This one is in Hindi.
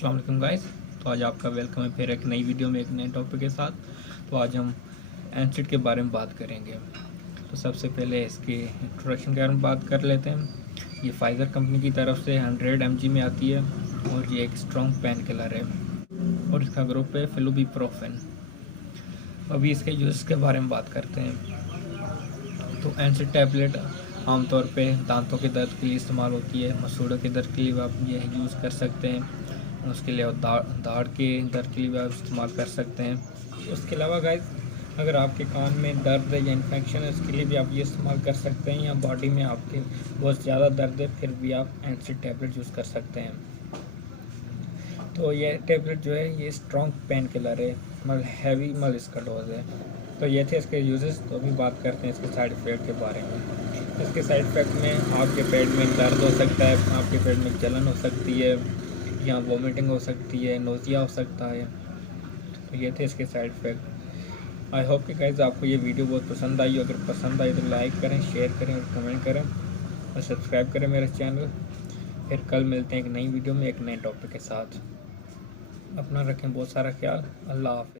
अस्सलाम वालेकुम गाइस। तो आज आपका वेलकम है फिर एक नई वीडियो में एक नए टॉपिक के साथ। तो आज हम एनसिड के बारे में बात करेंगे। तो सबसे पहले इसके इंट्रोडक्शन के बारे में बात कर लेते हैं। ये फाइज़र कंपनी की तरफ से 100 mg में आती है और ये एक स्ट्रॉन्ग पेन किलर है और इसका ग्रुप है फ्लूबिप्रोफेन। अभी इसके यूज़ के बारे में बात करते हैं। तो एनसिड टैबलेट आमतौर पे दांतों के दर्द के लिए इस्तेमाल होती है। मसूड़ों के दर्द के लिए भी आप ये यूज़ कर सकते हैं। उसके लिए दाढ़ के दर्द के लिए भी आप इस्तेमाल कर सकते हैं। उसके अलावा गाइस, अगर आपके कान में दर्द है या इन्फेक्शन है, उसके लिए भी आप ये इस्तेमाल कर सकते हैं। या बॉडी में आपके बहुत ज़्यादा दर्द है, फिर भी आप एनसिड टैबलेट यूज़ कर सकते हैं। तो ये टैबलेट जो है ये स्ट्रॉन्ग पेन किलर है, मतलब हैवी मतलब इसका डोज है। तो ये थे इसके यूजेस। तो अभी बात करते हैं इसके साइड इफ़ेक्ट के बारे में। इसके साइड इफ़ेक्ट में आपके पेट में दर्द हो सकता है, आपके पेट में जलन हो सकती है, या वोमिटिंग हो सकती है, नोज़िया हो सकता है। तो ये थे इसके साइड इफ़ेक्ट। आई होप कि गाइस आपको ये वीडियो बहुत पसंद आई। अगर पसंद आई तो लाइक करें, शेयर करें और कमेंट करें और सब्सक्राइब करें मेरे चैनल। फिर कल मिलते हैं एक नई वीडियो में एक नए टॉपिक के साथ। अपना रखें बहुत सारा ख्याल। अल्लाह हाफ़िज़।